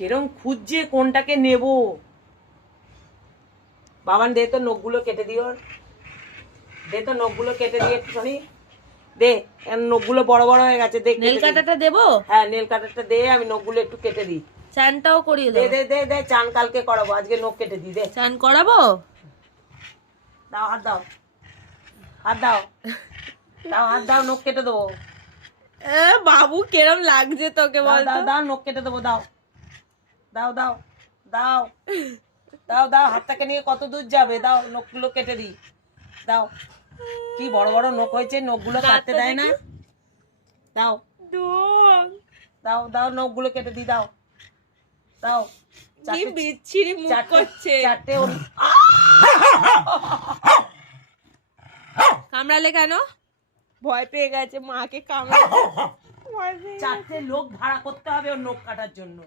কিরম খুঁজছে কোনটাকে নেব? বাবান দে তো নখগুলো কেটে দিও দে তো নখগুলো কেটে দিয়ে একটুখানি। দে নখগুলো বড় বড় হয়ে গেছে দে নেল কেটে কাটাটা দেবো? হ্যাঁ নেল কাটারটা দে আমি নখগুলো একটু কেটে দিই। চানটাও করিয়ে দে দে দে দে চান কালকে করাবো আজকে নখ কেটে দিই দে। চান করাবো? দাও হাত দাও। হাত দাও। দাও হাত দাও নখ কেটে দেবো। বাবু কেরম লাগছে তোকে বল দাও দাও নখ কেটে দেবো দাও। দাও দাও দাও দাও দাও হাতটাকে নিয়ে কত দূর যাবে? দাও নখগুলো কেটে দিই। দাও। কি বড় বড় নখ হয়েছে নখগুলো কাটতে দেয় না? দাও। দাও দাও নখগুলো কেটে দিই দাও। দাও। কি বিচ্ছিরি মুখ করছে। চারটে কামড়ালে কেন? ভয় পেয়ে গেছে মাকে কামড়ালে। চারটে লোক ভাড়া করতে হবে ওর নখ কাটার জন্য।